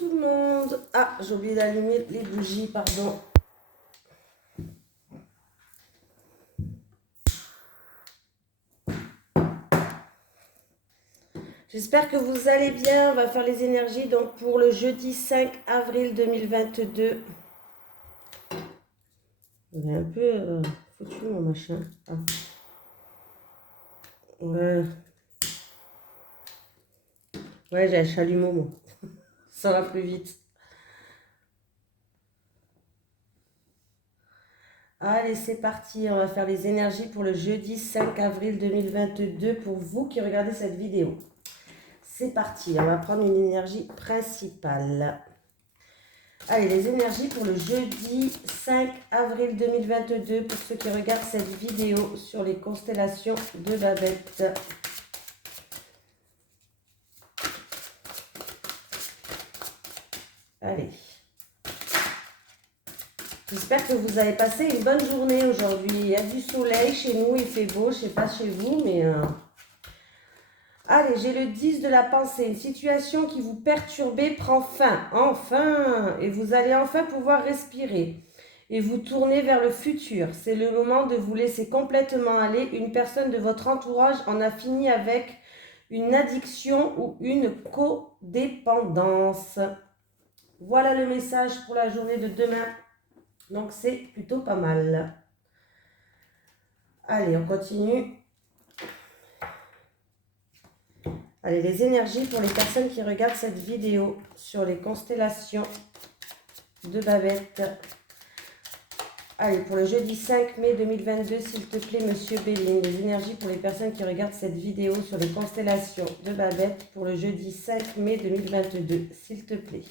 tout le monde. Ah, j'ai oublié d'allumer les bougies, pardon. J'espère que vous allez bien. On va faire les énergies donc pour le jeudi 5 avril 2022. Il est un peu foutu mon machin. Ah. Ouais, j'ai un chalumeau, moi. Ça va plus vite. Allez, c'est parti. On va faire les énergies pour le jeudi 5 avril 2022 pour vous qui regardez cette vidéo. C'est parti. On va prendre une énergie principale. Allez, les énergies pour le jeudi 5 avril 2022 pour ceux qui regardent cette vidéo sur les constellations de Babette. Allez. J'espère que vous avez passé une bonne journée aujourd'hui. Il y a du soleil chez nous, il fait beau, je ne sais pas chez vous, mais... Allez, j'ai le 10 de la pensée. Une situation qui vous perturbait prend fin. Enfin! Et vous allez enfin pouvoir respirer. Et vous tourner vers le futur. C'est le moment de vous laisser complètement aller. Une personne de votre entourage en a fini avec une addiction ou une codépendance. Voilà le message pour la journée de demain. Donc c'est plutôt pas mal. Allez, on continue. Allez, les énergies pour les personnes qui regardent cette vidéo sur les constellations de Babette. Allez, pour le jeudi 5 mai 2022, s'il te plaît, Monsieur Béline, les énergies pour les personnes qui regardent cette vidéo sur les constellations de Babette pour le jeudi 5 mai 2022, s'il te plaît.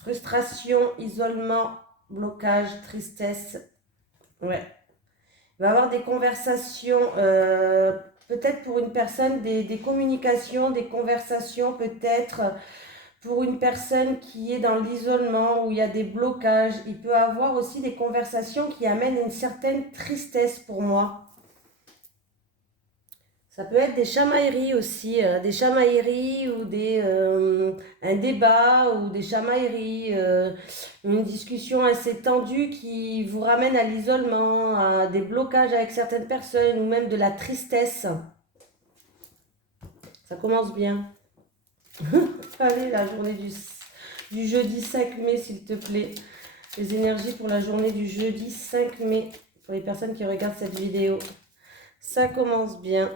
Frustration, isolement, blocage, tristesse. Ouais. Il va y avoir des conversations, peut-être pour une personne, des communications, des conversations peut-être pour une personne qui est dans l'isolement, où il y a des blocages. Il peut y avoir aussi des conversations qui amènent une certaine tristesse pour moi. Ça peut être des chamailleries aussi, des chamailleries ou un débat ou des chamailleries, une discussion assez tendue qui vous ramène à l'isolement, à des blocages avec certaines personnes ou même de la tristesse. Ça commence bien. Allez, la journée du jeudi 5 mai, s'il te plaît. Les énergies pour la journée du jeudi 5 mai, pour les personnes qui regardent cette vidéo. Ça commence bien.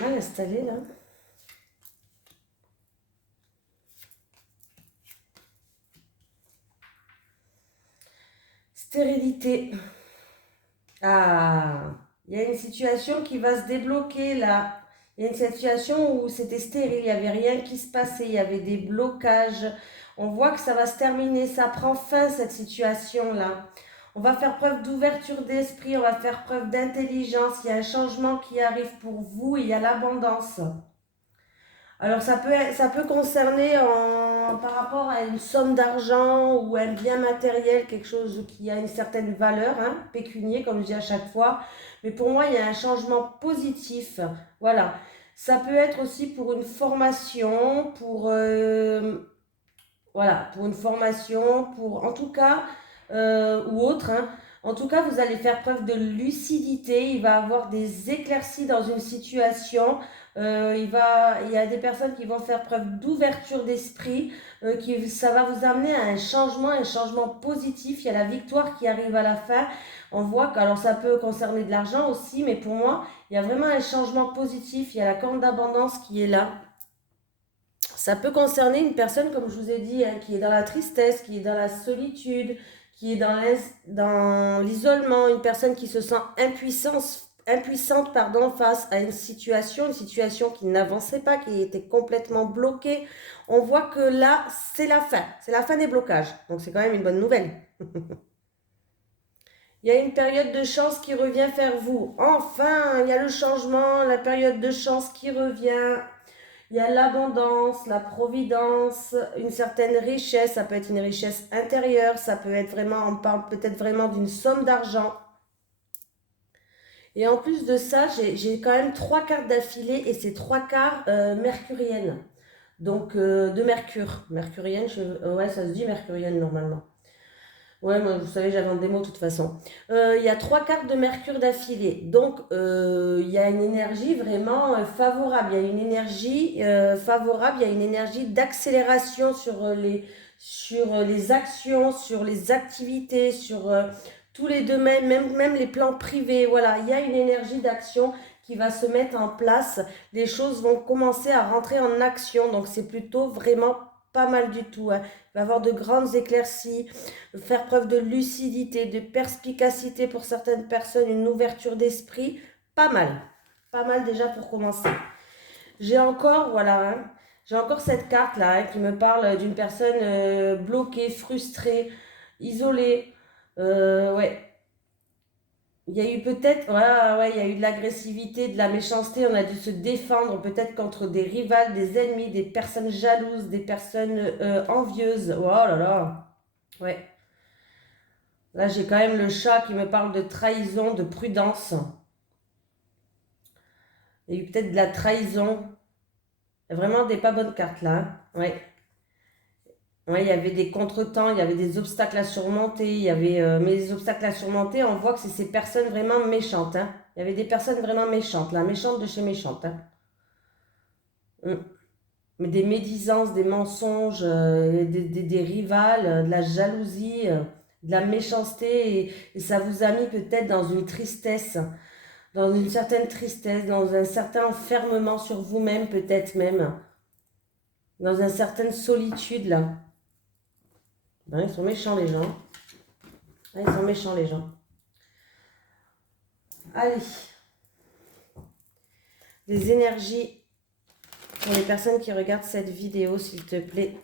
Mal installé là. Stérilité. Ah, il y a une situation qui va se débloquer là. Il y a une situation où c'était stérile, il n'y avait rien qui se passait, il y avait des blocages. On voit que ça va se terminer, ça prend fin cette situation-là. On va faire preuve d'ouverture d'esprit, on va faire preuve d'intelligence. Il y a un changement qui arrive pour vous, il y a l'abondance. Alors ça peut concerner par rapport à une somme d'argent ou un bien matériel, quelque chose qui a une certaine valeur, hein, pécunier comme je dis à chaque fois. Mais pour moi, il y a un changement positif. Voilà. Ça peut être aussi pour une formation, voilà, pour une formation, en tout cas, ou autre, hein. En tout cas, vous allez faire preuve de lucidité. Il va y avoir des éclaircies dans une situation. Il y a des personnes qui vont faire preuve d'ouverture d'esprit. Ça va vous amener à un changement positif. Il y a la victoire qui arrive à la fin. On voit que, alors ça peut concerner de l'argent aussi, mais pour moi, il y a vraiment un changement positif. Il y a la corne d'abondance qui est là. Ça peut concerner une personne, comme je vous ai dit, hein, qui est dans la tristesse, qui est dans la solitude, qui est dans l'isolement, une personne qui se sent impuissante face à une situation qui n'avançait pas, qui était complètement bloquée. On voit que là, c'est la fin des blocages. Donc c'est quand même une bonne nouvelle. Il y a une période de chance qui revient vers vous. Enfin, il y a le changement, la période de chance qui revient. Il y a l'abondance, la providence, une certaine richesse. Ça peut être une richesse intérieure, ça peut être vraiment, on parle peut-être vraiment d'une somme d'argent. Et en plus de ça, j'ai quand même 3 cartes d'affilée et c'est 3 cartes mercuriennes. Donc de Mercure. Mercurienne, ouais, ça se dit mercurienne normalement. Ouais, moi, vous savez, j'invente des mots de toute façon. Il y a 3 cartes de Mercure d'affilée. Donc, il y a une énergie vraiment favorable. Il y a une énergie favorable, il y a une énergie d'accélération sur les actions, sur les activités, sur tous les domaines, même les plans privés. Voilà, il y a une énergie d'action qui va se mettre en place. Les choses vont commencer à rentrer en action. Donc, c'est plutôt vraiment pas mal du tout, hein. Il va y avoir de grandes éclaircies, faire preuve de lucidité, de perspicacité pour certaines personnes, une ouverture d'esprit, pas mal. Pas mal déjà pour commencer. J'ai encore, voilà, hein, j'ai encore cette carte-là hein, qui me parle d'une personne bloquée, frustrée, isolée. Ouais. Il y a eu peut-être, voilà, ouais, il y a eu de l'agressivité, de la méchanceté. On a dû se défendre peut-être contre des rivales, des ennemis, des personnes jalouses, des personnes envieuses. Oh là là. Ouais. Là, j'ai quand même le chat qui me parle de trahison, de prudence. Il y a eu peut-être de la trahison. Il y a vraiment des pas bonnes cartes là, hein. Ouais. Ouais, il y avait des contretemps, il y avait des obstacles à surmonter. Mais les obstacles à surmonter, on voit que c'est ces personnes vraiment méchantes, hein. Il y avait des personnes vraiment méchantes, là, méchantes de chez méchantes, hein. Mais des médisances, des mensonges, des rivales, de la jalousie, de la méchanceté. Et ça vous a mis peut-être dans une certaine tristesse, dans un certain enfermement sur vous-même, peut-être même, dans une certaine solitude, là. Ben, ils sont méchants, les gens. Ah, ils sont méchants, les gens. Allez. Les énergies pour les personnes qui regardent cette vidéo, s'il te plaît.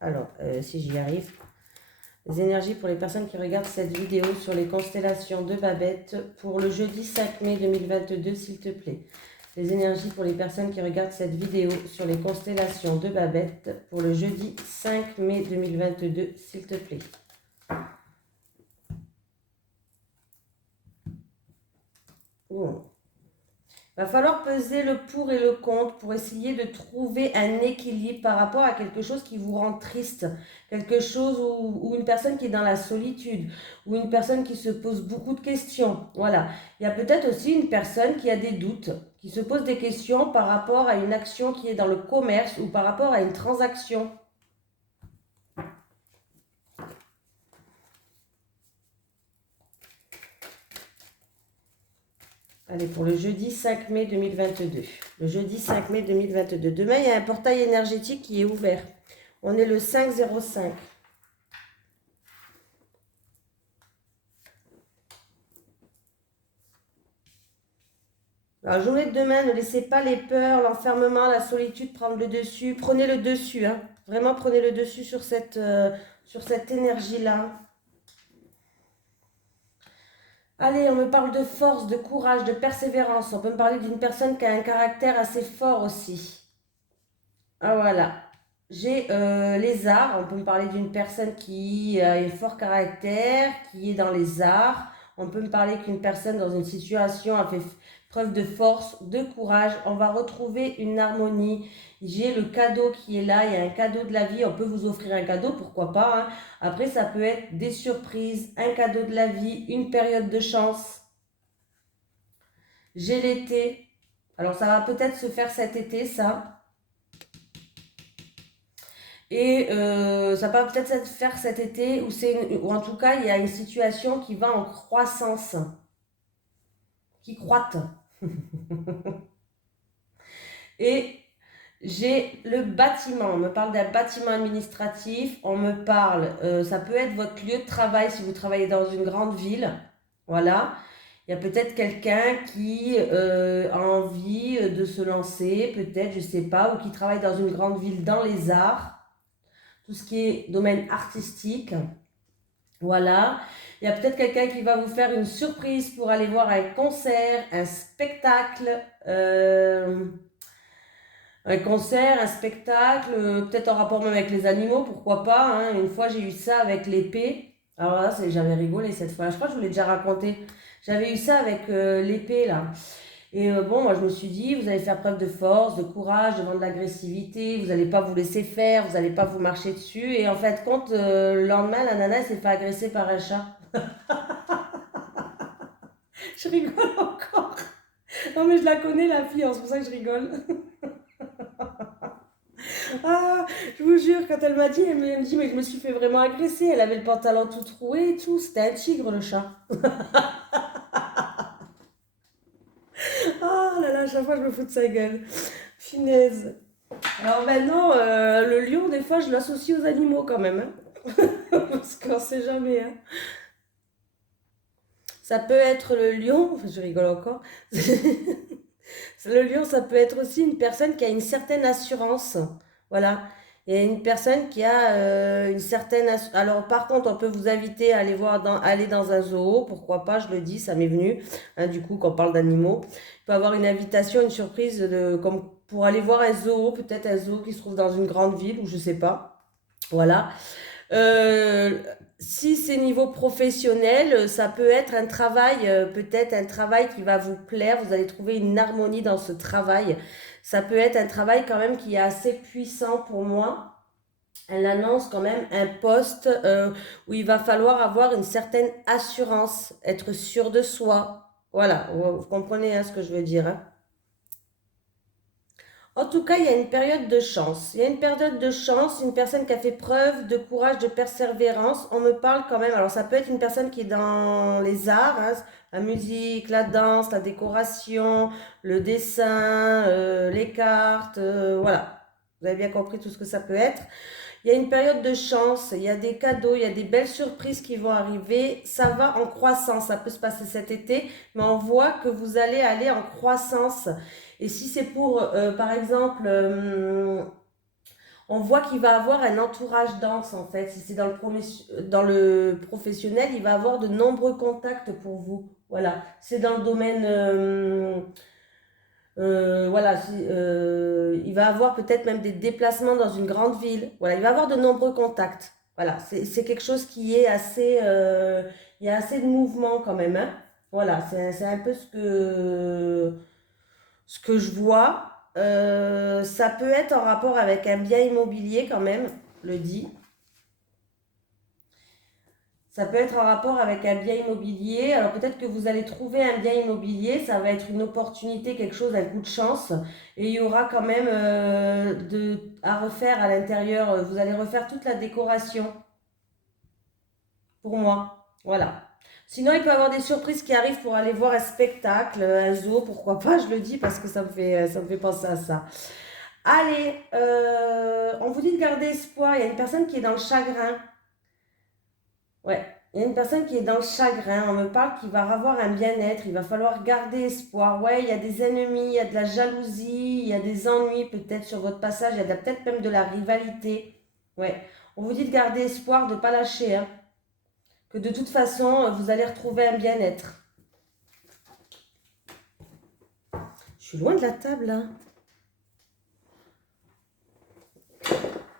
Alors, si j'y arrive. Les énergies pour les personnes qui regardent cette vidéo sur les constellations de Babette pour le jeudi 5 mai 2022, s'il te plaît. Les énergies pour les personnes qui regardent cette vidéo sur les constellations de Babette pour le jeudi 5 mai 2022, s'il te plaît. Oh. Il va falloir peser le pour et le contre pour essayer de trouver un équilibre par rapport à quelque chose qui vous rend triste, quelque chose ou une personne qui est dans la solitude, ou une personne qui se pose beaucoup de questions. Voilà. Il y a peut-être aussi une personne qui a des doutes, qui se pose des questions par rapport à une action qui est dans le commerce ou par rapport à une transaction. Allez, pour le jeudi 5 mai 2022. Le jeudi 5 mai 2022. Demain, il y a un portail énergétique qui est ouvert. On est le 505. La journée de demain, ne laissez pas les peurs, l'enfermement, la solitude prendre le dessus. Prenez le dessus, hein. Vraiment, prenez le dessus sur cette énergie-là. Allez, on me parle de force, de courage, de persévérance. On peut me parler d'une personne qui a un caractère assez fort aussi. Ah voilà. J'ai les arts. On peut me parler d'une personne qui a un fort caractère, qui est dans les arts. On peut me parler qu'une personne dans une situation a fait preuve de force, de courage. On va retrouver une harmonie. J'ai le cadeau qui est là. Il y a un cadeau de la vie. On peut vous offrir un cadeau, pourquoi pas, hein. Après, ça peut être des surprises, un cadeau de la vie, une période de chance. J'ai l'été. Alors, ça va peut-être se faire cet été, ça. Et ça va peut-être se faire cet été, ou en tout cas, il y a une situation qui va en croissance, qui croît. Et j'ai le bâtiment. On me parle d'un bâtiment administratif. On me parle, ça peut être votre lieu de travail si vous travaillez dans une grande ville. Voilà. Il y a peut-être quelqu'un qui a envie de se lancer, peut-être, je ne sais pas, ou qui travaille dans une grande ville dans les arts. Tout ce qui est domaine artistique. Voilà. Il y a peut-être quelqu'un qui va vous faire une surprise pour aller voir un concert, un spectacle. Un concert, un spectacle, peut-être en rapport même avec les animaux, pourquoi pas, hein. Une fois, j'ai eu ça avec l'épée. Alors là, j'avais rigolé cette fois. Je crois que je vous l'ai déjà raconté. J'avais eu ça avec l'épée, là. Et bon, moi, je me suis dit, vous allez faire preuve de force, de courage, devant de l'agressivité. Vous n'allez pas vous laisser faire, vous n'allez pas vous marcher dessus. Et en fait, compte, le lendemain, la nana elle s'est fait agresser par un chat. Je rigole encore. Non, mais je la connais, la fille, hein, c'est pour ça que je rigole. Ah, je vous jure, quand elle me dit, mais je me suis fait vraiment agresser. Elle avait le pantalon tout troué et tout. C'était un tigre, le chat. Ah là là, à chaque fois, je me fous de sa gueule. Finesse. Alors maintenant, le lion, des fois, je l'associe aux animaux quand même, hein. Parce qu'on sait jamais, hein. Ça peut être le lion, enfin, je rigole encore. Le lion, ça peut être aussi une personne qui a une certaine assurance. Voilà. Il y a une personne qui a une certaine Alors, par contre, on peut vous inviter à aller dans un zoo. Pourquoi pas, je le dis, ça m'est venu. Hein, du coup, quand on parle d'animaux. Il peut y avoir une invitation, une surprise comme pour aller voir un zoo. Peut-être un zoo qui se trouve dans une grande ville ou je sais pas. Voilà. Euh, Si c'est niveau professionnel, ça peut être un travail, peut-être un travail qui va vous plaire. Vous allez trouver une harmonie dans ce travail. Ça peut être un travail quand même qui est assez puissant pour moi. Elle annonce quand même un poste où il va falloir avoir une certaine assurance, être sûr de soi. Voilà, vous comprenez hein, ce que je veux dire. Hein. En tout cas, il y a une période de chance. Il y a une période de chance, une personne qui a fait preuve de courage, de persévérance. On me parle quand même, alors ça peut être une personne qui est dans les arts, hein, la musique, la danse, la décoration, le dessin, les cartes, voilà. Vous avez bien compris tout ce que ça peut être. Il y a une période de chance, il y a des cadeaux, il y a des belles surprises qui vont arriver. Ça va en croissance, ça peut se passer cet été, mais on voit que vous allez aller en croissance. Et si c'est pour, par exemple, on voit qu'il va avoir un entourage dense en fait. Si c'est dans le professionnel, il va avoir de nombreux contacts pour vous. Voilà, c'est dans le domaine voilà, il va avoir peut-être même des déplacements dans une grande ville. Voilà, il va avoir de nombreux contacts. Voilà, c'est quelque chose qui est assez, il y a assez de mouvement quand même, hein. Voilà, c'est un peu ce que je vois. Ça peut être en rapport avec un bien immobilier quand même, le dit. Ça peut être en rapport avec un bien immobilier. Alors peut-être que vous allez trouver un bien immobilier, ça va être une opportunité, quelque chose, un coup de chance. Et il y aura quand même à refaire à l'intérieur. Vous allez refaire toute la décoration pour moi. Voilà. Sinon, il peut y avoir des surprises qui arrivent pour aller voir un spectacle, un zoo, pourquoi pas, je le dis parce que ça me fait penser à ça. Allez, on vous dit de garder espoir. Il y a une personne qui est dans le chagrin. Ouais, il y a une personne qui est dans le chagrin. On me parle qu'il va avoir un bien-être. Il va falloir garder espoir. Ouais, il y a des ennemis, il y a de la jalousie, il y a des ennuis peut-être sur votre passage. Il y a peut-être même de la rivalité. Ouais, on vous dit de garder espoir, de ne pas lâcher. Hein. Que de toute façon, vous allez retrouver un bien-être. Je suis loin de la table, là.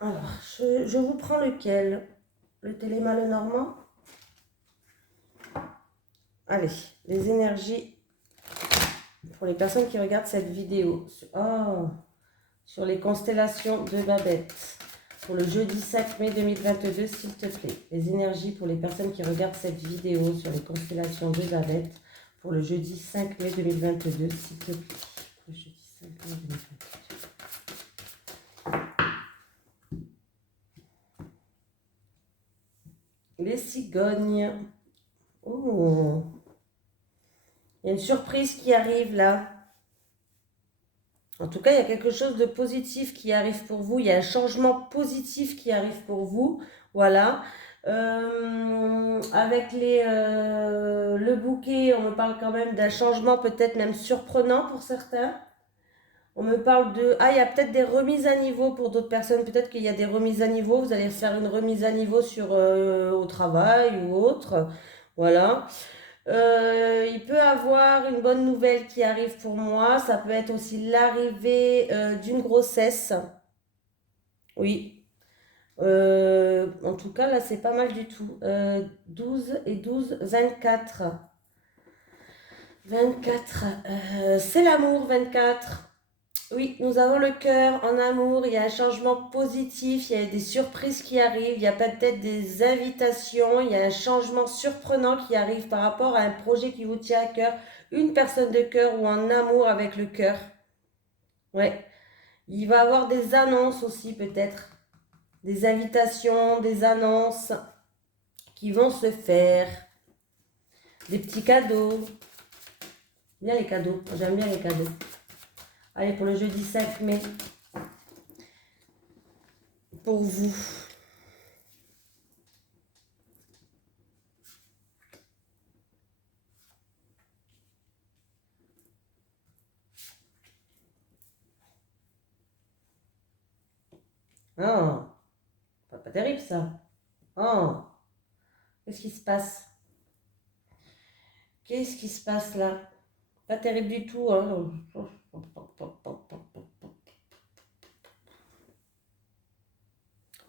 Alors, je vous prends lequel? Le Téléma Lenormand? Allez, les énergies pour les personnes qui regardent cette vidéo. Sur les constellations de Babette. Pour le jeudi 5 mai 2022, s'il te plaît. Les énergies pour les personnes qui regardent cette vidéo sur les constellations de Babette. Pour le jeudi 5 mai 2022, s'il te plaît. Le jeudi 5 mai 2022. Les cigognes. Oh. Il y a une surprise qui arrive là. En tout cas, il y a quelque chose de positif qui arrive pour vous. Il y a un changement positif qui arrive pour vous. Voilà. Avec le bouquet, on me parle quand même d'un changement peut-être même surprenant pour certains. On me parle de... Ah, il y a peut-être des remises à niveau pour d'autres personnes. Peut-être qu'il y a des remises à niveau. Vous allez faire une remise à niveau au travail ou autre. Voilà. Il peut avoir une bonne nouvelle qui arrive pour moi. Ça peut être aussi l'arrivée d'une grossesse. Oui. En tout cas, là, c'est pas mal du tout. 12 et 12, 24. 24. C'est l'amour, 24. Oui, nous avons le cœur en amour, il y a un changement positif, il y a des surprises qui arrivent, il y a peut-être des invitations, il y a un changement surprenant qui arrive par rapport à un projet qui vous tient à cœur, une personne de cœur ou en amour avec le cœur. Ouais, il va y avoir des annonces aussi peut-être, des invitations, des annonces qui vont se faire, des petits cadeaux. Bien les cadeaux, j'aime bien les cadeaux. Allez, pour le jeudi 5 mai, pour vous. Oh, pas terrible ça. Oh, qu'est-ce qui se passe? Qu'est-ce qui se passe là? Pas terrible du tout, hein.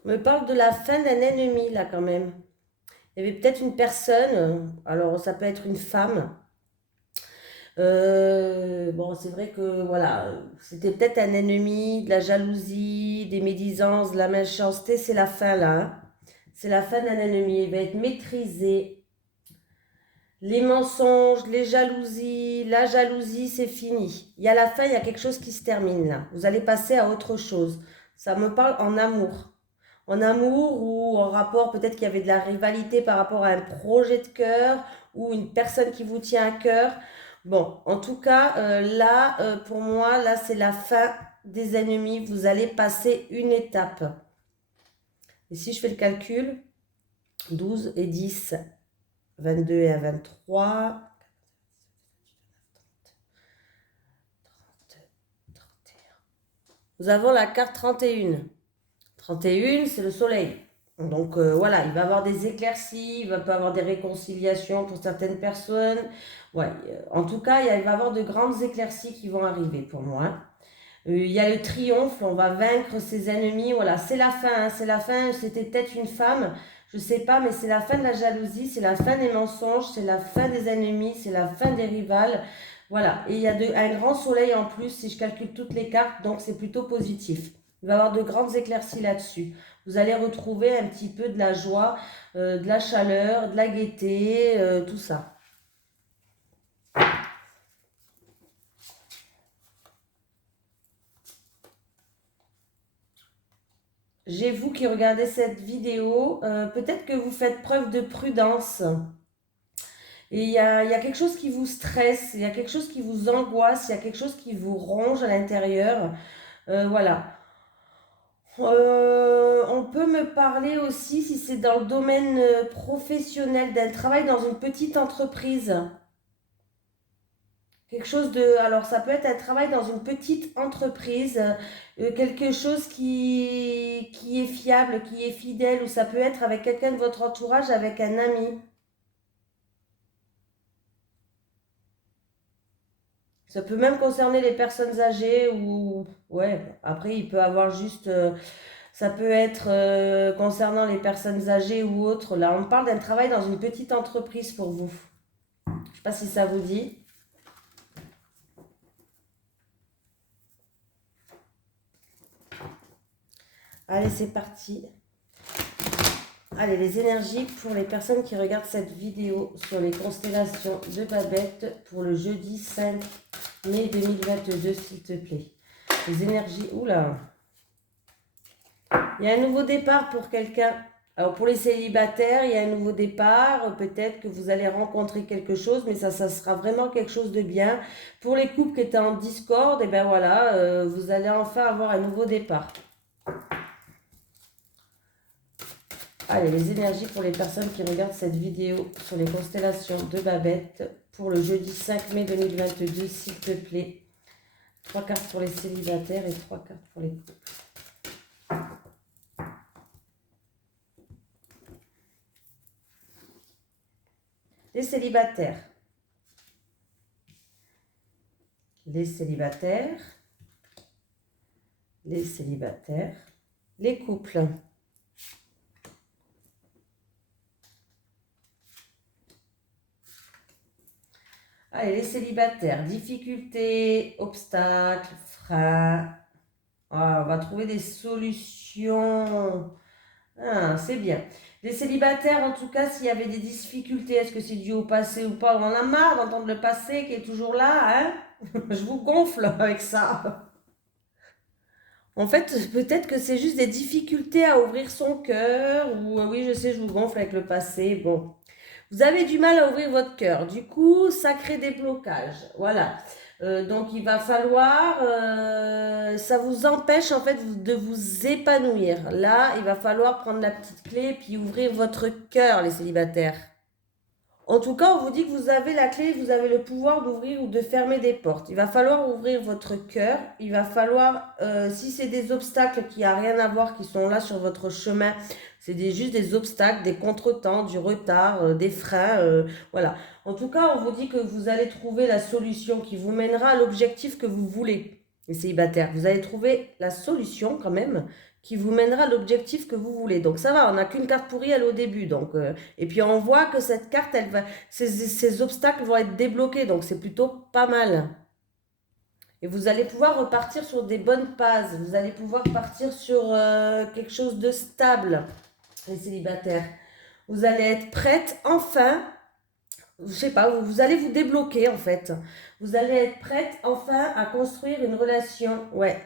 On me parle de la fin d'un ennemi là quand même. Il y avait peut-être une personne, alors ça peut être une femme. Bon, c'est vrai que voilà, c'était peut-être un ennemi, de la jalousie, des médisances, de la méchanceté, c'est la fin là, hein. C'est la fin d'un ennemi, il va être maîtrisé. Les mensonges, les jalousies, la jalousie, c'est fini. Il y a la fin, il y a quelque chose qui se termine là. Vous allez passer à autre chose. Ça me parle en amour. En amour ou en rapport, peut-être qu'il y avait de la rivalité par rapport à un projet de cœur ou une personne qui vous tient à cœur. Bon, en tout cas, là, pour moi, là, c'est la fin des ennemis. Vous allez passer une étape. Et si je fais le calcul, 12 et 10, 22 et 1, 23, nous avons la carte 31. 31, c'est le soleil. Donc voilà, il va y avoir des éclaircies, il va pas avoir des réconciliations pour certaines personnes. Ouais, en tout cas, il va y avoir de grandes éclaircies qui vont arriver pour moi. Il y a le triomphe, on va vaincre ses ennemis. Voilà, c'est la fin, hein, c'est la fin. C'était peut-être une femme, je sais pas, mais c'est la fin de la jalousie, c'est la fin des mensonges, c'est la fin des ennemis, c'est la fin des rivales. Voilà, et il y a un grand soleil en plus, si je calcule toutes les cartes, donc c'est plutôt positif. Il va y avoir de grandes éclaircies là-dessus. Vous allez retrouver un petit peu de la joie, de la chaleur, de la gaieté, tout ça. J'ai vous qui regardez cette vidéo, peut-être que vous faites preuve de prudence. Et il y a quelque chose qui vous stresse, il y a quelque chose qui vous angoisse, il y a quelque chose qui vous ronge à l'intérieur. Voilà. On peut me parler aussi, si c'est dans le domaine professionnel, d'un travail dans une petite entreprise. Quelque chose de... Alors, ça peut être un travail dans une petite entreprise, quelque chose qui est fiable, qui est fidèle, ou ça peut être avec quelqu'un de votre entourage, avec un ami. Ça peut même concerner les personnes âgées ou... Ouais, après, il peut avoir juste... ça peut être concernant les personnes âgées ou autres. Là, on parle d'un travail dans une petite entreprise pour vous. Je ne sais pas si ça vous dit. Allez, c'est parti. Allez, les énergies pour les personnes qui regardent cette vidéo sur les constellations de Babette pour le jeudi 5 mai 2022, s'il te plaît. Les énergies... Oula. Il y a un nouveau départ pour quelqu'un. Alors pour les célibataires, il y a un nouveau départ. Peut-être que vous allez rencontrer quelque chose, mais ça sera vraiment quelque chose de bien. Pour les couples qui étaient en discorde, et ben voilà, vous allez enfin avoir un nouveau départ. Allez, les énergies pour les personnes qui regardent cette vidéo sur les constellations de Babette pour le jeudi 5 mai 2022, s'il te plaît. 3 cartes pour les célibataires et 3 cartes pour les couples. les célibataires. Les célibataires. Les célibataires. Les couples. Allez, les célibataires. Difficultés, obstacles, freins. Ah, on va trouver des solutions. Ah, c'est bien. Les célibataires, en tout cas, s'il y avait des difficultés, est-ce que c'est dû au passé ou pas? On en a marre d'entendre le passé qui est toujours là, hein? Je vous gonfle avec ça. En fait, peut-être que c'est juste des difficultés à ouvrir son cœur, ou oui, je sais, je vous gonfle avec le passé. Bon, vous avez du mal à ouvrir votre cœur. Du coup, ça crée des blocages. Voilà. Donc, il va falloir, ça vous empêche en fait de vous épanouir. Là, il va falloir prendre la petite clé puis ouvrir votre cœur, les célibataires. En tout cas, on vous dit que vous avez la clé, vous avez le pouvoir d'ouvrir ou de fermer des portes. Il va falloir ouvrir votre cœur. Il va falloir, si c'est des obstacles qui n'ont rien à voir, qui sont là sur votre chemin, c'est juste des obstacles, des contretemps, du retard, des freins. Voilà. En tout cas, on vous dit que vous allez trouver la solution qui vous mènera à l'objectif que vous voulez, les célibataires. Vous allez trouver la solution quand même qui vous mènera à l'objectif que vous voulez. Donc ça va, on n'a qu'une carte pourrie, elle au début. Donc, et puis on voit que cette carte, ces obstacles vont être débloqués. Donc c'est plutôt pas mal. Et vous allez pouvoir repartir sur des bonnes bases. Vous allez pouvoir partir sur quelque chose de stable, les célibataires. Vous allez être prête enfin. Je sais pas, vous allez vous débloquer en fait. Vous allez être prête enfin à construire une relation. Ouais,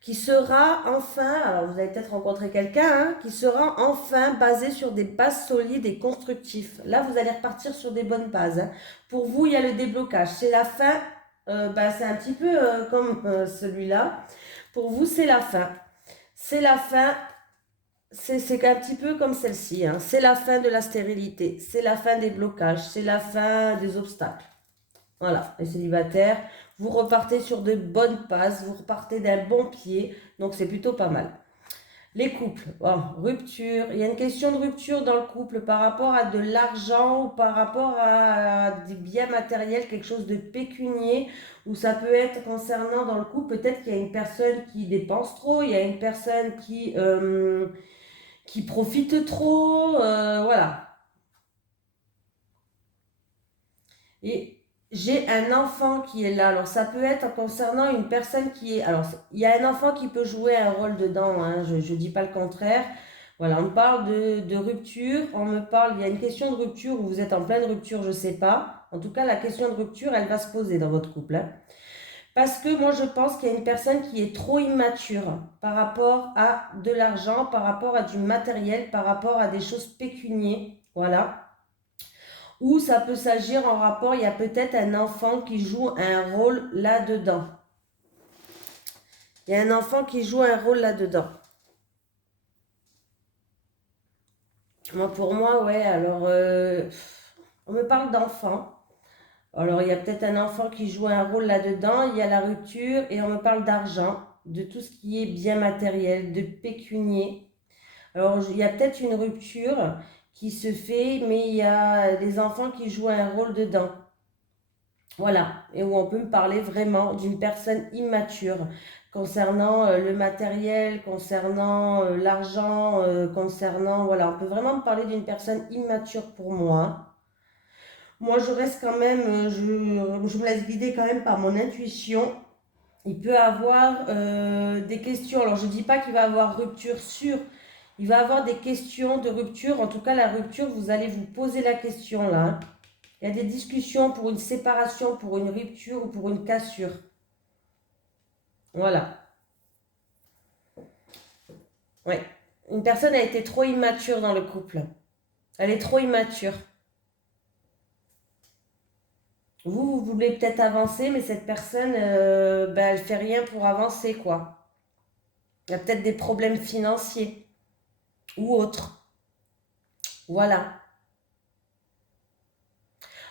qui sera enfin, alors vous allez peut-être rencontrer quelqu'un, hein, qui sera enfin basé sur des bases solides et constructives. Là, vous allez repartir sur des bonnes bases, hein. Pour vous, il y a le déblocage. C'est la fin, c'est un petit peu comme celui-là. Pour vous, c'est la fin. C'est la fin, c'est un petit peu comme celle-ci, hein. C'est la fin de la stérilité, c'est la fin des blocages, c'est la fin des obstacles. Voilà, les célibataires, vous repartez sur de bonnes bases, vous repartez d'un bon pied, donc c'est plutôt pas mal. Les couples, oh, rupture, il y a une question de rupture dans le couple par rapport à de l'argent ou par rapport à des biens matériels, quelque chose de pécunier, ou ça peut être concernant dans le couple, peut-être qu'il y a une personne qui dépense trop, il y a une personne qui profite trop, voilà. Et j'ai un enfant qui est là. Alors, ça peut être concernant une personne qui est... Alors, il y a un enfant qui peut jouer un rôle dedans, hein, je ne dis pas le contraire. Voilà, on me parle de rupture, on me parle, il y a une question de rupture où vous êtes en pleine rupture, je ne sais pas. En tout cas, la question de rupture, elle va se poser dans votre couple, hein. Parce que moi, je pense qu'il y a une personne qui est trop immature par rapport à de l'argent, par rapport à du matériel, par rapport à des choses pécuniaires. Voilà. Ou ça peut s'agir en rapport, il y a peut-être un enfant qui joue un rôle là-dedans. Il y a un enfant qui joue un rôle là-dedans. Moi, pour moi, ouais, alors, on me parle d'enfant. Alors, il y a peut-être un enfant qui joue un rôle là-dedans, il y a la rupture, et on me parle d'argent, de tout ce qui est bien matériel, de pécunier. Alors, il y a peut-être une rupture qui se fait, mais il y a des enfants qui jouent un rôle dedans. Voilà, et où on peut me parler vraiment d'une personne immature concernant le matériel, concernant l'argent, concernant... Voilà, on peut vraiment me parler d'une personne immature pour moi. Moi, je reste quand même, je me laisse guider quand même par mon intuition. Il peut avoir des questions. Alors, je ne dis pas qu'il va avoir rupture sûre. Il va avoir des questions de rupture. En tout cas, la rupture, vous allez vous poser la question là, hein. Il y a des discussions pour une séparation, pour une rupture ou pour une cassure. Voilà. Ouais. Une personne a été trop immature dans le couple. Elle est trop immature. Vous voulez peut-être avancer, mais cette personne, elle fait rien pour avancer, quoi. Il y a peut-être des problèmes financiers ou autres. Voilà.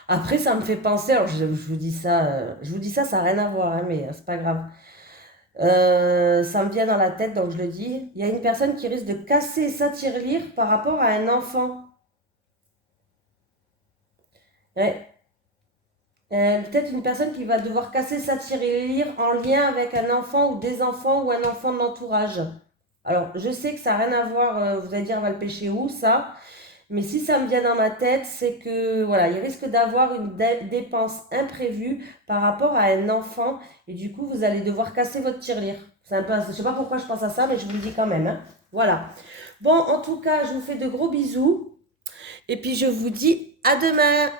Après, ça me fait penser, alors je vous dis ça, ça n'a rien à voir, hein, mais c'est pas grave. Ça me vient dans la tête, donc je le dis. Il y a une personne qui risque de casser sa tirelire par rapport à un enfant. Ouais. Peut-être une personne qui va devoir casser sa tirelire en lien avec un enfant ou des enfants ou un enfant de l'entourage. Alors, je sais que ça n'a rien à voir, vous allez dire, elle va le pêcher où, ça? Mais si ça me vient dans ma tête, c'est que voilà, il risque d'avoir une dépense imprévue par rapport à un enfant et du coup, vous allez devoir casser votre tirelire. C'est un peu, je sais pas pourquoi je pense à ça, mais je vous le dis quand même, hein. Voilà. Bon, en tout cas, je vous fais de gros bisous et puis je vous dis à demain.